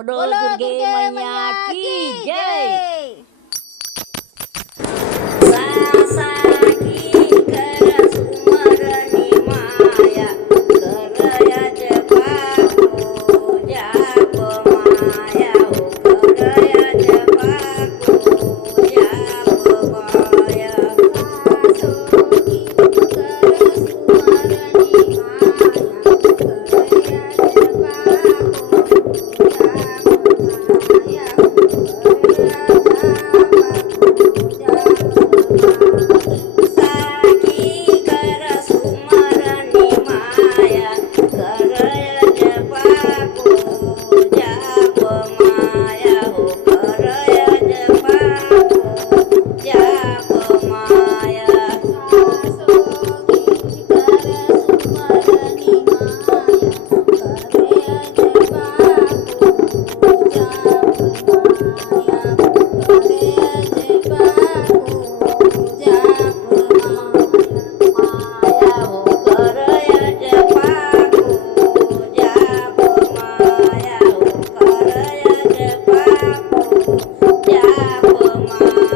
बोलो बोलो दुर्गे दुर्गे मैया मैया की की जय। जय। सासाकी कर सुमरनी माया करयज पाको जाप माया हो करयज पाको जाप माया सासोगी कर सुमरनी माया करयज पाको जाप माया साकी कर सुमरनी माया करयज पाको जाप माया हो करयज पाको जाप माया सासोगी कर सुमरनी माया करयज पाको जाप माया करयज पाको जाप माया हो करयज पाको जाप माया हो करयज पाको जाप माया